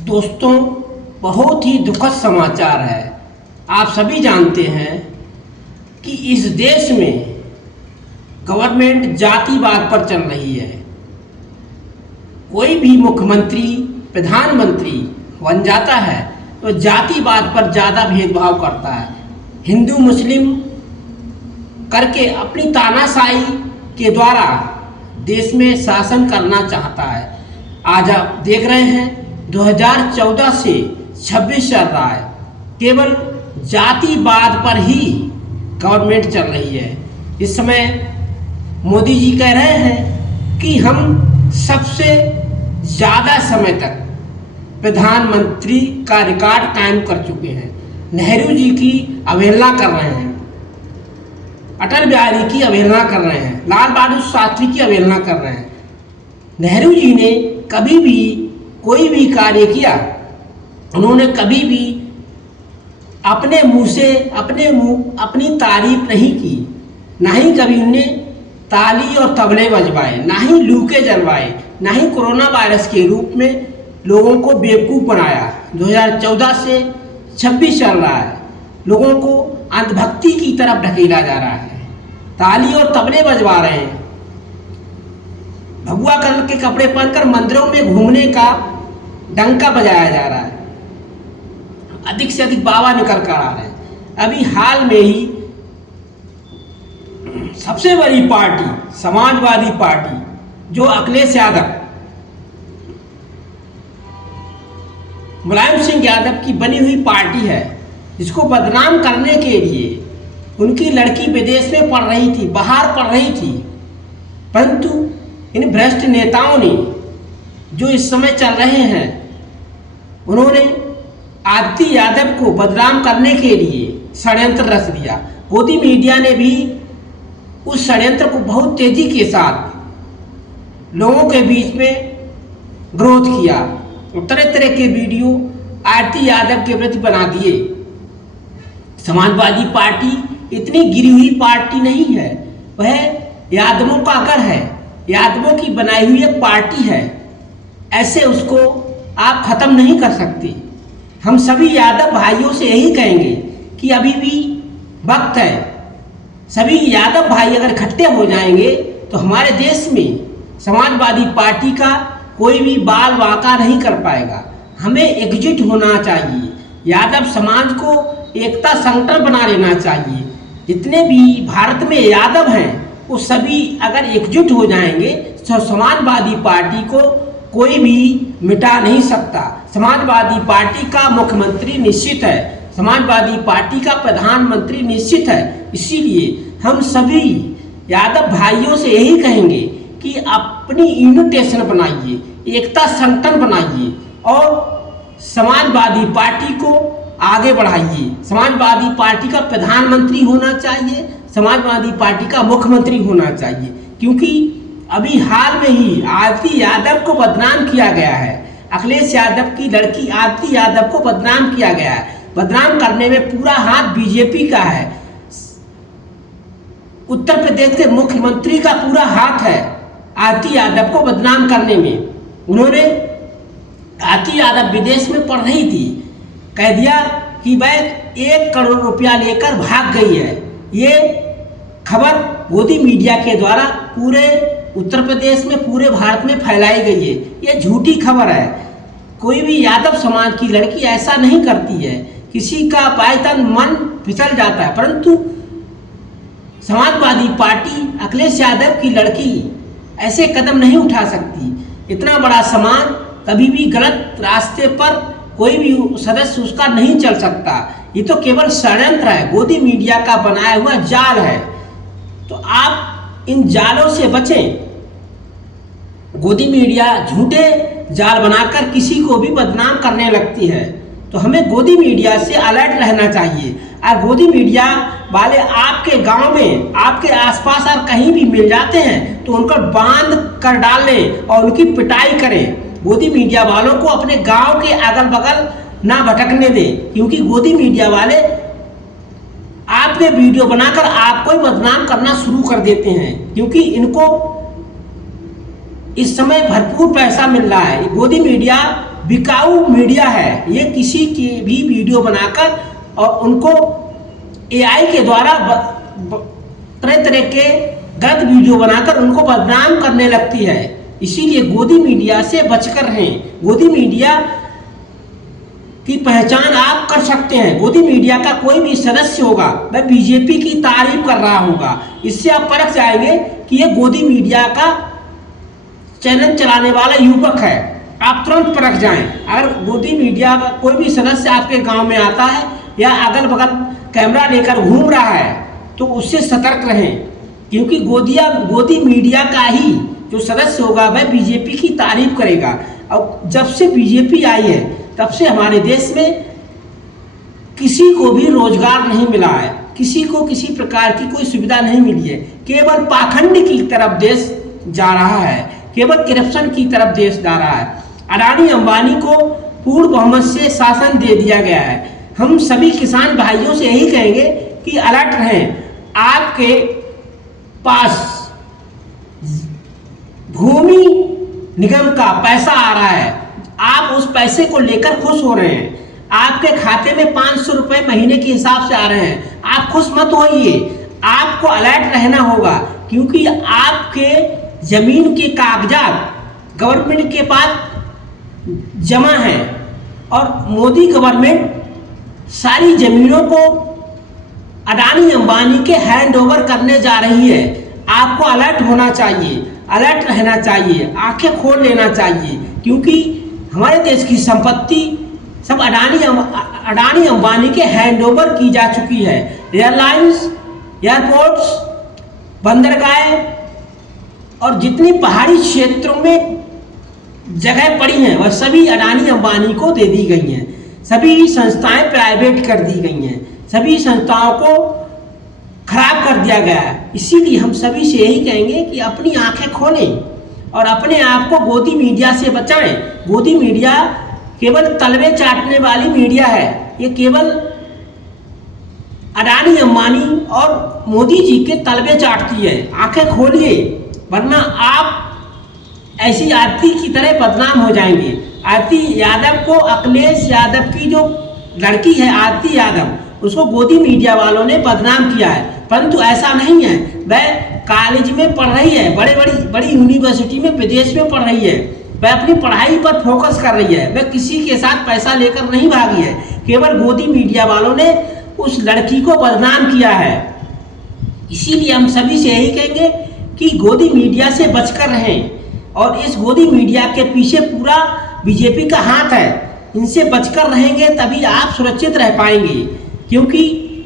दोस्तों, बहुत ही दुखद समाचार है। आप सभी जानते हैं कि इस देश में गवर्नमेंट जातिवाद पर चल रही है। कोई भी मुख्यमंत्री, प्रधानमंत्री बन जाता है तो जातिवाद पर ज़्यादा भेदभाव करता है। हिंदू मुस्लिम करके अपनी तानाशाही के द्वारा देश में शासन करना चाहता है। आज आप देख रहे हैं 2014 से 26 चल रहा है, केवल जातिवाद पर ही गवर्नमेंट चल रही है। इस समय मोदी जी कह रहे हैं कि हम सबसे ज़्यादा समय तक प्रधानमंत्री का रिकॉर्ड कायम कर चुके हैं। नेहरू जी की अवहेलना कर रहे हैं, अटल बिहारी की अवहेलना कर रहे हैं, लाल बहादुर शास्त्री की अवहेलना कर रहे हैं। नेहरू जी ने कभी भी कोई भी कार्य किया, उन्होंने कभी भी अपने मुंह से अपनी तारीफ नहीं की, ना ही कभी उन्हें ताली और तबले बजवाए, ना ही लू के जलवाए, ना ही कोरोना वायरस के रूप में लोगों को बेवकूफ़ बनाया। 2014 से 26 चल रहा है, लोगों को अंधभक्ति की तरफ ढकेला जा रहा है, ताली और तबले बजवा रहे हैं, भगवा कलर के कपड़े पहनकर मंदिरों में घूमने का डंका बजाया जा रहा है, अधिक से अधिक बाबा निकल कर आ रहे हैं। अभी हाल में ही सबसे बड़ी पार्टी समाजवादी पार्टी, जो अखिलेश यादव, मुलायम सिंह यादव की बनी हुई पार्टी है, इसको बदनाम करने के लिए उनकी लड़की विदेश में पढ़ रही थी, बाहर पढ़ रही थी, परंतु इन भ्रष्ट नेताओं ने जो इस समय चल रहे हैं, उन्होंने आदित्य यादव को बदनाम करने के लिए षड्यंत्र रच दिया। गोदी मीडिया ने भी उस षड्यंत्र को बहुत तेजी के साथ लोगों के बीच में ग्रोथ किया और तरह तरह के वीडियो आदित्य यादव के प्रति बना दिए। समाजवादी पार्टी इतनी गिरी हुई पार्टी नहीं है, वह यादवों का घर है, यादवों की बनाई हुई एक पार्टी है। ऐसे उसको आप खत्म नहीं कर सकते। हम सभी यादव भाइयों से यही कहेंगे कि अभी भी वक्त है। सभी यादव भाई अगर इकट्ठे हो जाएंगे तो हमारे देश में समाजवादी पार्टी का कोई भी बाल वाका नहीं कर पाएगा। हमें एकजुट होना चाहिए, यादव समाज को एकता संगठन बना लेना चाहिए। जितने भी भारत में यादव हैं वो सभी अगर एकजुट हो जाएंगे तो समाजवादी पार्टी को कोई भी मिटा नहीं सकता। समाजवादी पार्टी का मुख्यमंत्री निश्चित है, समाजवादी पार्टी का प्रधानमंत्री निश्चित है। इसीलिए हम सभी यादव भाइयों से यही कहेंगे कि अपनी यूनिटेशन बनाइए, एकता संगठन बनाइए और समाजवादी पार्टी को आगे बढ़ाइए। समाजवादी पार्टी का प्रधानमंत्री होना चाहिए, समाजवादी पार्टी का मुख्यमंत्री होना चाहिए, क्योंकि अभी हाल में ही आदित्य यादव को बदनाम किया गया है। अखिलेश यादव की लड़की आदित्य यादव को बदनाम किया गया है। बदनाम करने में पूरा हाथ बीजेपी का है, उत्तर प्रदेश के मुख्यमंत्री का पूरा हाथ है आदित्य यादव को बदनाम करने में। उन्होंने आदित्य यादव विदेश में पढ़ रही थी, कह दिया कि वह 1 करोड़ रुपया लेकर भाग गई है। ये खबर गोदी मीडिया के द्वारा पूरे उत्तर प्रदेश में, पूरे भारत में फैलाई गई है। ये झूठी खबर है। कोई भी यादव समाज की लड़की ऐसा नहीं करती है, किसी का बायतन मन फिसल जाता है, परंतु समाजवादी पार्टी अखिलेश यादव की लड़की ऐसे कदम नहीं उठा सकती। इतना बड़ा समाज कभी भी गलत रास्ते पर कोई भी सदस्य उसका नहीं चल सकता। ये तो केवल षड्यंत्र है, गोदी मीडिया का बनाया हुआ जाल है। तो आप इन जालों से बचें। गोदी मीडिया झूठे जाल बनाकर किसी को भी बदनाम करने लगती है, तो हमें गोदी मीडिया से अलर्ट रहना चाहिए। और गोदी मीडिया वाले आपके गांव में, आपके आसपास और कहीं भी मिल जाते हैं तो उनको बांध कर डालें और उनकी पिटाई करें। गोदी मीडिया वालों को अपने गांव के अगल बगल ना भटकने दें, क्योंकि गोदी मीडिया वाले आपके वीडियो बनाकर आपको ही बदनाम करना शुरू कर देते हैं, क्योंकि इनको इस समय भरपूर पैसा मिल रहा है। गोदी मीडिया बिकाऊ मीडिया है। ये किसी की भी वीडियो बनाकर और उनको एआई के द्वारा तरह तरह के गलत वीडियो बनाकर उनको बदनाम करने लगती है। इसीलिए गोदी मीडिया से बचकर रहें। गोदी मीडिया की पहचान आप कर सकते हैं। गोदी मीडिया का कोई भी सदस्य होगा वह बीजेपी की तारीफ कर रहा होगा, इससे आप परख जाएंगे कि ये गोदी मीडिया का चैनल चलाने वाला युवक है। आप तुरंत परख जाएं। अगर गोदी मीडिया का कोई भी सदस्य आपके गांव में आता है या अगल बगल कैमरा लेकर घूम रहा है तो उससे सतर्क रहें, क्योंकि गोदी मीडिया का ही जो सदस्य होगा वह बीजेपी की तारीफ करेगा। और जब से बीजेपी आई है तब से हमारे देश में किसी को भी रोजगार नहीं मिला है, किसी को किसी प्रकार की कोई सुविधा नहीं मिली है। केवल पाखंड की तरफ देश जा रहा है, केवल करप्शन की तरफ देश जा रहा है। अडानी अंबानी को पूर्ण बहुमत से शासन दे दिया गया है। हम सभी किसान भाइयों से यही कहेंगे कि अलर्ट रहें। आपके पास भूमि निगम का पैसा आ रहा है, आप उस पैसे को लेकर खुश हो रहे हैं। आपके खाते में 500 रुपए महीने के हिसाब से आ रहे हैं, आप खुश मत होइए। आपको अलर्ट रहना होगा, क्योंकि आपके जमीन के कागजात गवर्नमेंट के पास जमा है और मोदी गवर्नमेंट सारी जमीनों को अडानी अंबानी के हैंड ओवर करने जा रही है। आपको अलर्ट होना चाहिए, अलर्ट रहना चाहिए, आंखें खोल लेना चाहिए, क्योंकि हमारे देश की संपत्ति सब अडानी अंबानी के हैंड ओवर की जा चुकी है। एयरलाइंस, एयरपोर्ट्स, बंदरगाह और जितनी पहाड़ी क्षेत्रों में जगह पड़ी हैं वह सभी अडानी अंबानी को दे दी गई हैं। सभी संस्थाएं प्राइवेट कर दी गई हैं, सभी संस्थाओं को खराब कर दिया गया है। इसीलिए हम सभी से यही कहेंगे कि अपनी आंखें खोलें और अपने आप को गोदी मीडिया से बचाएं। गोदी मीडिया केवल तलवे चाटने वाली मीडिया है। ये केवल अडानी अंबानी और मोदी जी के तलवे चाटती है। आंखें खोलिए, वरना आप ऐसी आरती की तरह बदनाम हो जाएंगे। आरती यादव को, अखिलेश यादव की जो लड़की है आरती यादव, उसको गोदी मीडिया वालों ने बदनाम किया है, परंतु ऐसा नहीं है। वह कॉलेज में पढ़ रही है, बड़ी यूनिवर्सिटी में विदेश में पढ़ रही है। वह अपनी पढ़ाई पर फोकस कर रही है, वह किसी के साथ पैसा लेकर नहीं भागी है। केवल गोदी मीडिया वालों ने उस लड़की को बदनाम किया है। इसीलिए हम सभी से यही कहेंगे कि गोदी मीडिया से बचकर रहें, और इस गोदी मीडिया के पीछे पूरा बीजेपी का हाथ है। इनसे बचकर रहेंगे तभी आप सुरक्षित रह पाएंगे, क्योंकि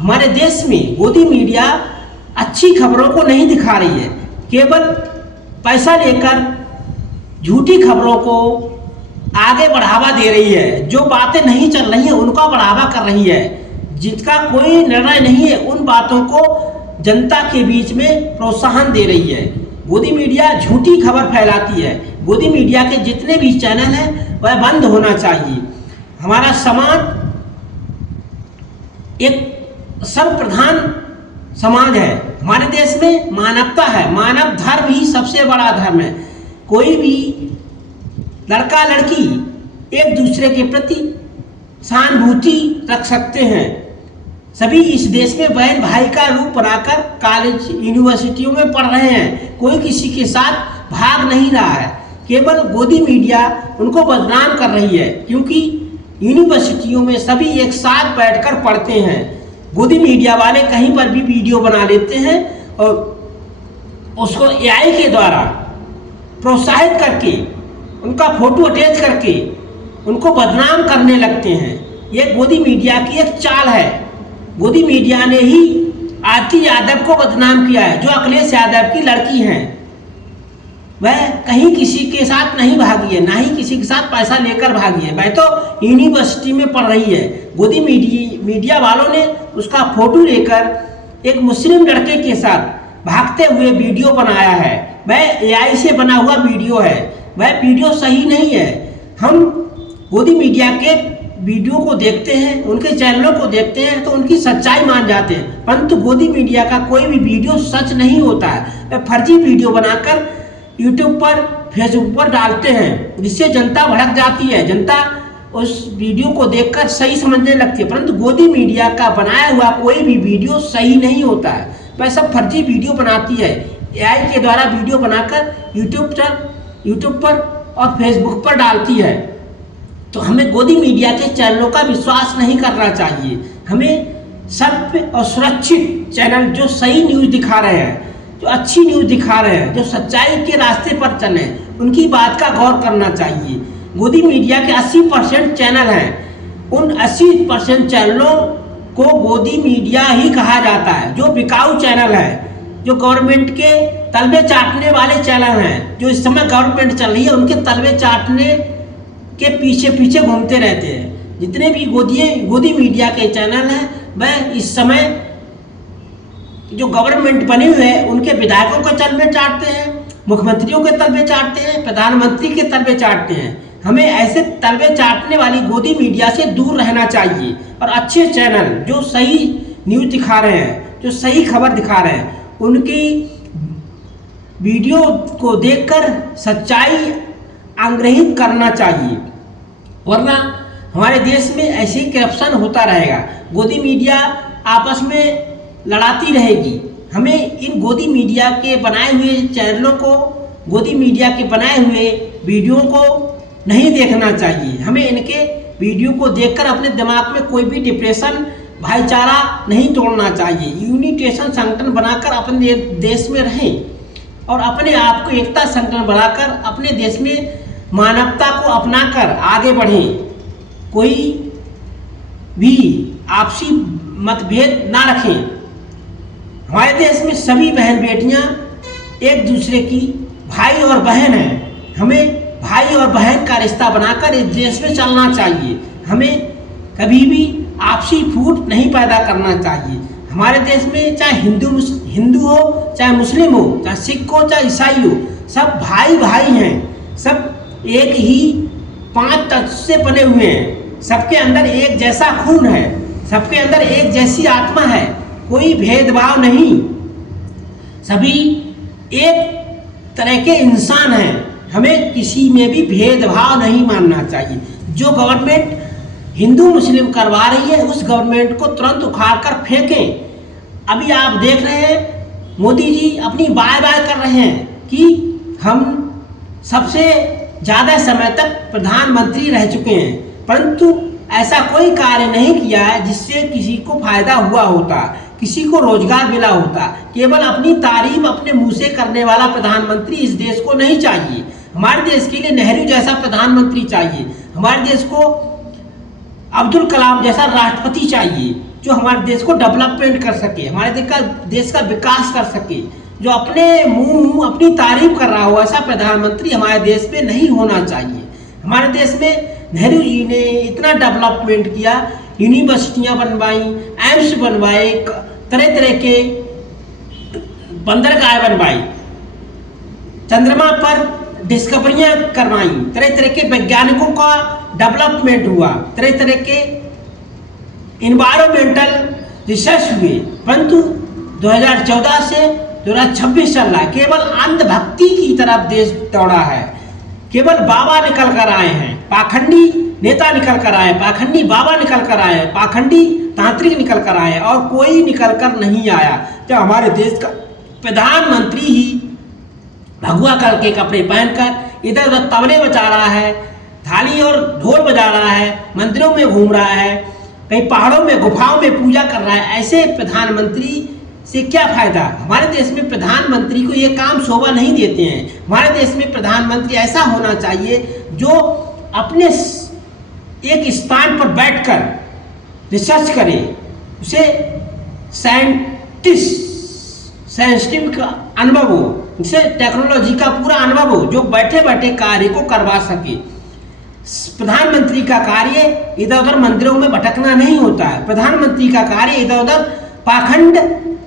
हमारे देश में गोदी मीडिया अच्छी खबरों को नहीं दिखा रही है, केवल पैसा लेकर झूठी खबरों को आगे बढ़ावा दे रही है। जो बातें नहीं चल रही हैं उनका बढ़ावा कर रही है, जिसका कोई निर्णय नहीं है उन बातों को जनता के बीच में प्रोत्साहन दे रही है। गोदी मीडिया झूठी खबर फैलाती है। गोदी मीडिया के जितने भी चैनल हैं वह बंद होना चाहिए। हमारा समाज एक सर्वप्रधान समाज है। हमारे देश में मानवता है, मानव धर्म ही सबसे बड़ा धर्म है। कोई भी लड़का लड़की एक दूसरे के प्रति सहानुभूति रख सकते हैं। सभी इस देश में बहन भाई का रूप बनाकर कॉलेज यूनिवर्सिटियों में पढ़ रहे हैं। कोई किसी के साथ भाग नहीं रहा है, केवल गोदी मीडिया उनको बदनाम कर रही है, क्योंकि यूनिवर्सिटियों में सभी एक साथ बैठकर पढ़ते हैं। गोदी मीडिया वाले कहीं पर भी वीडियो बना लेते हैं और उसको एआई के द्वारा प्रोत्साहित करके उनका फोटो अटैच करके उनको बदनाम करने लगते हैं। ये गोदी मीडिया की एक चाल है। गोदी मीडिया ने ही आरती यादव को बदनाम किया है, जो अखिलेश यादव की लड़की हैं। वह कहीं किसी के साथ नहीं भागी है, ना ही किसी के साथ पैसा लेकर भागी है। वह तो यूनिवर्सिटी में पढ़ रही है। गोदी मीडिया वालों ने उसका फोटो लेकर एक मुस्लिम लड़के के साथ भागते हुए वीडियो बनाया है। वह एआई से बना हुआ वीडियो है, वह वीडियो सही नहीं है। हम गोदी मीडिया के वीडियो को देखते हैं, उनके चैनलों को देखते हैं तो उनकी सच्चाई मान जाते हैं, परंतु गोदी मीडिया का कोई भी वीडियो सच नहीं होता है। वह फर्जी वीडियो बनाकर यूट्यूब पर, फेसबुक पर डालते हैं, जिससे जनता भड़क जाती है, जनता उस वीडियो को देखकर सही समझने लगती है। परंतु गोदी मीडिया का बनाया हुआ कोई भी वीडियो सही नहीं होता है। वह सब फर्जी वीडियो बनाती है, एआई के द्वारा वीडियो बनाकर यूट्यूब पर और फेसबुक पर डालती है। तो हमें गोदी मीडिया के चैनलों का विश्वास नहीं करना चाहिए। हमें सभ्य और सुरक्षित चैनल जो सही न्यूज़ दिखा रहे हैं, जो अच्छी न्यूज़ दिखा रहे हैं, जो सच्चाई के रास्ते पर चले, उनकी बात का गौर करना चाहिए। गोदी मीडिया के 80% चैनल हैं, उन 80% चैनलों को गोदी मीडिया ही कहा जाता है। जो बिकाऊ चैनल है, जो गवर्नमेंट के तलबे चाटने वाले चैनल हैं, जो इस समय गवर्नमेंट चल रही है उनके तलबे चाटने के पीछे पीछे घूमते रहते हैं। जितने भी गोदी मीडिया के चैनल हैं, वह इस समय जो गवर्नमेंट बने हुए हैं उनके विधायकों के तलबे चाटते हैं, मुख्यमंत्रियों के तलबे चाटते हैं, प्रधानमंत्री के तलबे चाटते हैं। हमें ऐसे तलबे चाटने वाली गोदी मीडिया से दूर रहना चाहिए और अच्छे चैनल जो सही न्यूज़ दिखा रहे हैं, जो सही खबर दिखा रहे हैं, उनकी वीडियो को देखकर सच्चाई अंग्रहित करना चाहिए। वरना हमारे देश में ऐसे ही करप्शन होता रहेगा, गोदी मीडिया आपस में लड़ाती रहेगी। हमें इन गोदी मीडिया के बनाए हुए चैनलों को, गोदी मीडिया के बनाए हुए वीडियो को नहीं देखना चाहिए। हमें इनके वीडियो को देखकर अपने दिमाग में कोई भी डिप्रेशन, भाईचारा नहीं तोड़ना चाहिए। यूनिटेशन संगठन बनाकर अपने देश में रहें और अपने आप को एकता संगठन बनाकर अपने देश में मानवता को अपनाकर आगे बढ़ें। कोई भी आपसी मतभेद ना रखें। हमारे देश में सभी बहन बेटियां एक दूसरे की भाई और बहन हैं। हमें भाई और बहन का रिश्ता बनाकर इस देश में चलना चाहिए। हमें कभी भी आपसी फूट नहीं पैदा करना चाहिए। हमारे देश में चाहे हिंदू हो, चाहे मुस्लिम हो, चाहे सिख हो, चाहे ईसाई हो, सब भाई भाई हैं। सब एक ही 5 तत्व से बने हुए हैं। सबके अंदर एक जैसा खून है, सबके अंदर एक जैसी आत्मा है, कोई भेदभाव नहीं। सभी एक तरह के इंसान हैं। हमें किसी में भी भेदभाव नहीं मानना चाहिए। जो गवर्नमेंट हिंदू मुस्लिम करवा रही है, उस गवर्नमेंट को तुरंत उखाड़ कर फेंकें। अभी आप देख रहे हैं मोदी जी अपनी बाय बाय कर रहे हैं कि हम सबसे ज़्यादा समय तक प्रधानमंत्री रह चुके हैं, परंतु ऐसा कोई कार्य नहीं किया है जिससे किसी को फायदा हुआ होता, किसी को रोजगार मिला होता। केवल अपनी तारीफ अपने मुंह से करने वाला प्रधानमंत्री इस देश को नहीं चाहिए। हमारे देश के लिए नेहरू जैसा प्रधानमंत्री चाहिए। हमारे देश को अब्दुल कलाम जैसा राष्ट्रपति चाहिए, जो हमारे देश को डेवलपमेंट कर सके, हमारे देश का विकास कर सके। जो अपने मुंह अपनी तारीफ कर रहा हो, ऐसा प्रधानमंत्री हमारे देश में नहीं होना चाहिए। हमारे देश में नेहरू जी ने इतना डेवलपमेंट किया, यूनिवर्सिटियां बनवाई, एम्स बनवाए, तरह तरह के बंदरगाह बनवाई, चंद्रमा पर डिस्कवरियां करवाई, तरह तरह के वैज्ञानिकों का डेवलपमेंट हुआ, तरह तरह के इन्वायरमेंटल रिसर्च हुए। परंतु 2014 से 2026 चल रहा है, केवल अंधभक्ति की तरफ देश दौड़ा है। केवल बाबा निकल कर आए हैं, पाखंडी नेता निकल कर आए, पाखंडी बाबा निकल कर आए, पाखंडी तांत्रिक निकल कर आए, और कोई निकल कर नहीं आया। जब हमारे देश का प्रधानमंत्री ही भगवा कलर के कपड़े पहनकर इधर उधर तबले बजा रहा है, थाली और ढोल बजा रहा है, मंदिरों में घूम रहा है, कहीं पहाड़ों में गुफाओं में पूजा कर रहा है, ऐसे प्रधानमंत्री से क्या फायदा। हमारे देश में प्रधानमंत्री को ये काम शोभा नहीं देते हैं। हमारे देश में प्रधानमंत्री ऐसा होना चाहिए जो अपने एक स्थान पर बैठकर रिसर्च करे, उसे साइंटिफिक का अनुभव हो, उसे टेक्नोलॉजी का पूरा अनुभव हो, जो बैठे बैठे कार्य को करवा सके। प्रधानमंत्री का कार्य इधर उधर मंदिरों में भटकना नहीं होता है। प्रधानमंत्री का कार्य इधर उधर पाखंड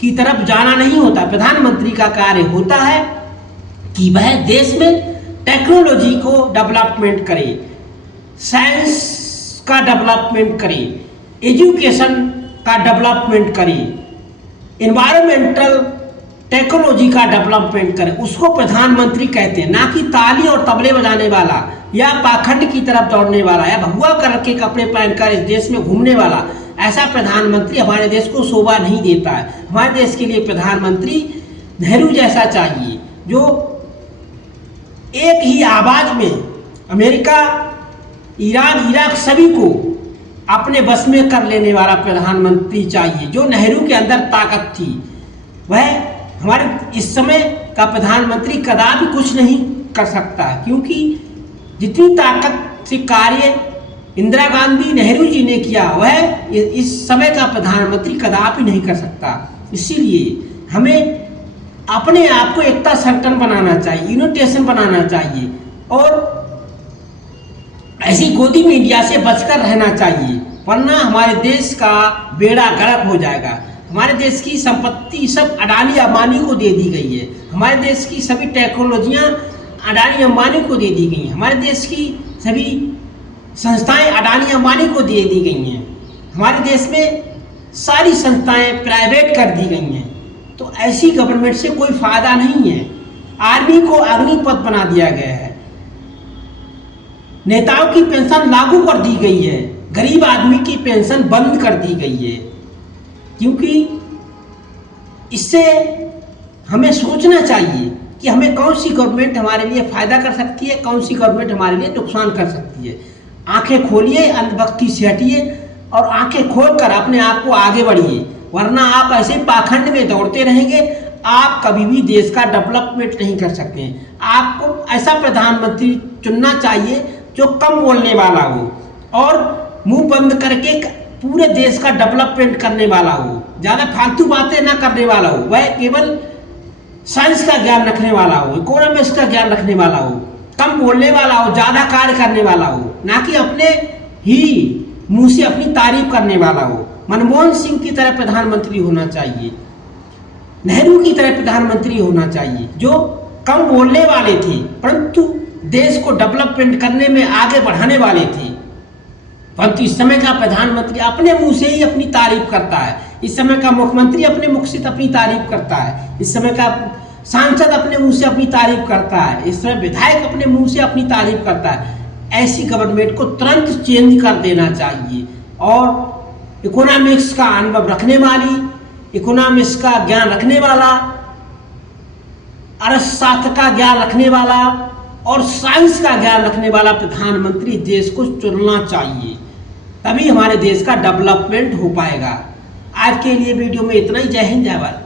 की तरफ जाना नहीं होता। प्रधानमंत्री का कार्य होता है कि वह देश में टेक्नोलॉजी को डेवलपमेंट करे, साइंस का डेवलपमेंट करे, एजुकेशन का डेवलपमेंट करे, एनवायरमेंटल टेक्नोलॉजी का डेवलपमेंट करें, उसको प्रधानमंत्री कहते हैं, ना कि ताली और तबले बजाने वाला या पाखंड की तरफ दौड़ने वाला या भगवा कलर के कपड़े पहनकर इस देश में घूमने वाला। ऐसा प्रधानमंत्री हमारे देश को शोभा नहीं देता है। हमारे देश के लिए प्रधानमंत्री नेहरू जैसा चाहिए, जो एक ही आवाज में अमेरिका, ईरान, इराक सभी को अपने बस में कर लेने वाला प्रधानमंत्री चाहिए। जो नेहरू के अंदर ताकत थी, वह हमारे इस समय का प्रधानमंत्री कदापि कुछ नहीं कर सकता, क्योंकि जितनी ताकत से कार्य इंदिरा गांधी, नेहरू जी ने किया, वह इस समय का प्रधानमंत्री कदापि नहीं कर सकता। इसीलिए हमें अपने आप को एकता संगठन बनाना चाहिए, यूनिटेशन बनाना चाहिए और ऐसी गोदी मीडिया से बचकर रहना चाहिए, वरना हमारे देश का बेड़ा गर्क हो जाएगा। हमारे देश की संपत्ति सब अडानी अंबानी को दे दी गई है। हमारे देश की सभी टेक्नोलॉजियाँ अडानी अंबानी को दे दी गई हैं। हमारे देश की सभी संस्थाएं अडानी अंबानी को दे दी गई हैं। हमारे देश में सारी संस्थाएं प्राइवेट कर दी गई हैं। तो ऐसी गवर्नमेंट से कोई फायदा नहीं है। आर्मी को अग्निपथ बना दिया गया है, नेताओं की पेंशन लागू कर दी गई है, गरीब आदमी की पेंशन बंद कर दी गई है। क्योंकि इससे हमें सोचना चाहिए कि हमें कौन सी गवर्नमेंट हमारे लिए फायदा कर सकती है, कौन सी गवर्नमेंट हमारे लिए नुकसान कर सकती है। आंखें खोलिए, अंधभक्ति से हटिए और आंखें खोलकर अपने आप को आगे बढ़िए, वरना आप ऐसे पाखंड में दौड़ते रहेंगे, आप कभी भी देश का डेवलपमेंट नहीं कर सकते हैं। आपको ऐसा प्रधानमंत्री चुनना चाहिए जो कम बोलने वाला हो और मुंह बंद करके पूरे देश का डेवलपमेंट करने वाला हो, ज़्यादा फालतू बातें ना करने वाला हो, वह केवल साइंस का ज्ञान रखने वाला हो, इकोनॉमिक्स का ज्ञान रखने वाला हो, कम बोलने वाला हो, ज़्यादा कार्य करने वाला हो, ना कि अपने ही मुंह से अपनी तारीफ करने वाला हो। मनमोहन सिंह की तरह प्रधानमंत्री होना चाहिए, नेहरू की तरह प्रधानमंत्री होना चाहिए, जो कम बोलने वाले थे परंतु देश को डेवलपमेंट करने में आगे बढ़ाने वाले थे। परंतु इस समय का प्रधानमंत्री अपने मुंह से ही अपनी तारीफ करता है, इस समय का मुख्यमंत्री अपने मुख से अपनी तारीफ करता है, इस समय का सांसद अपने मुंह से अपनी तारीफ करता है, इस समय विधायक अपने मुंह से अपनी तारीफ करता है। ऐसी गवर्नमेंट को तुरंत चेंज कर देना चाहिए और इकोनॉमिक्स का अनुभव रखने वाली, इकोनॉमिक्स का ज्ञान रखने वाला, अर्थशास्त्र का ज्ञान रखने वाला और साइंस का ज्ञान रखने वाला प्रधानमंत्री देश को चुनना चाहिए, तभी हमारे देश का डेवलपमेंट हो पाएगा। आज के लिए वीडियो में इतना ही। जय हिंद, जय भारत।